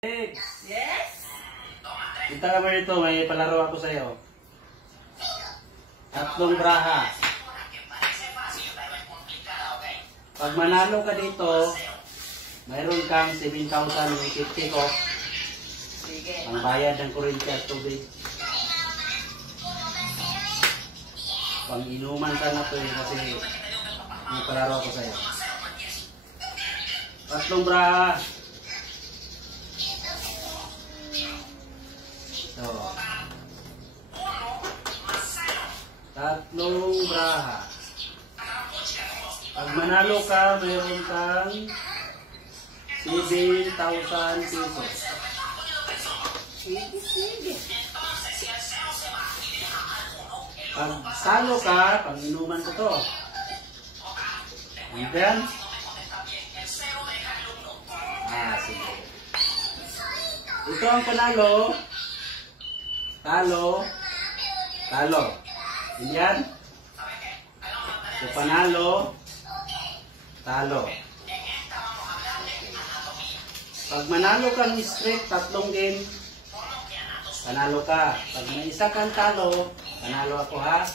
Yes? Punta ka mo dito, may palaro ako sa'yo. Tatlong braha. Pag manalo ka dito, mayroon kang 7,050 ko. Sige. Ang bayad ng kuryente at tubig. Pang inuman sana to kasi may palaro ako sa'yo. Tatlong braha. So, tatlong braha. Pag manalo ka, mayroon kang 7,000 pesos. Sige. Pag talo ka, pang inuman ko to. And then, sige. Ito ang panalo. Talo. Talo. Yan. So, panalo. Talo. Pag manalo kang straight, tatlong game, panalo ka. Pag may isa kang talo, panalo ako ha.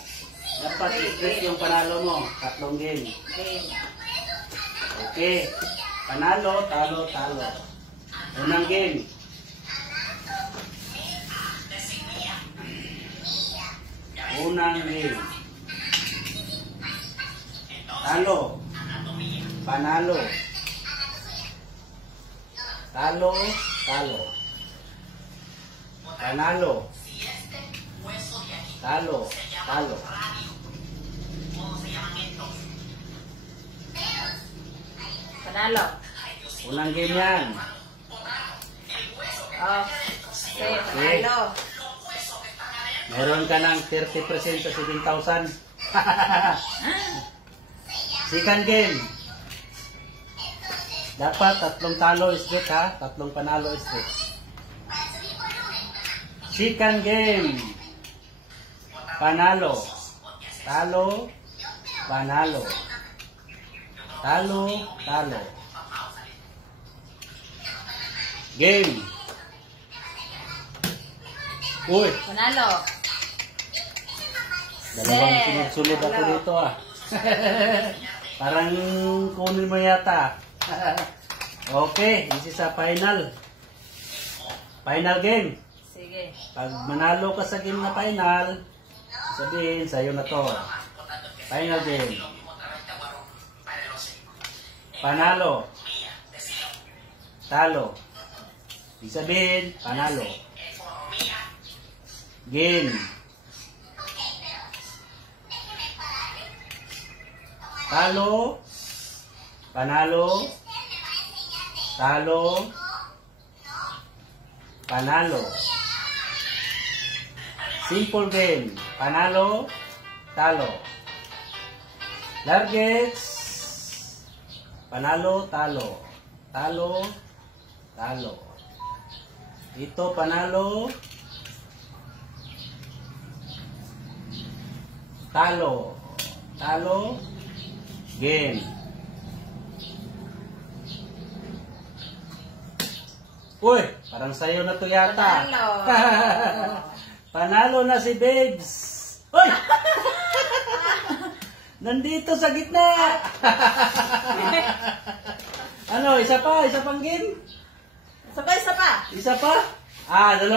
Dapat straight yung panalo mo. Tatlong game. Okay. Panalo, talo, talo. Unang game. Unang game. Talo. Panalo. Talo, talo. Panalo. Talo, talo. Panalo. Unang game yan. Okay, panalo. Meron ka ng 30% sa 7,000. Second game. Dapat tatlong talo straight ha. Tatlong panalo straight. Second game. Panalo. Talo. Panalo. Talo. Talo. Game. Uy. Panalo. Dalawang sunod-sunod ako dito ah. Parang kunin mo yata. Okay, this is a final. Final game. Sige. Pag manalo ka sa game na final, sabihin sa'yo na to. Final game. Panalo. Talo. Ibig sabihin, panalo. Game. Talo. Panalo. Talo. Panalo. Simple game. Panalo. Talo. Largets. Panalo. Talo. Talo. Talo. Ito panalo. Talo. Talo. Game. Uy, parang sayo na to yata. Panalo. Panalo na si Babes. Uy! Nandito sa gitna. Ano, isa pa? Isa pang game? Isa pa. Isa pa? Dalawa.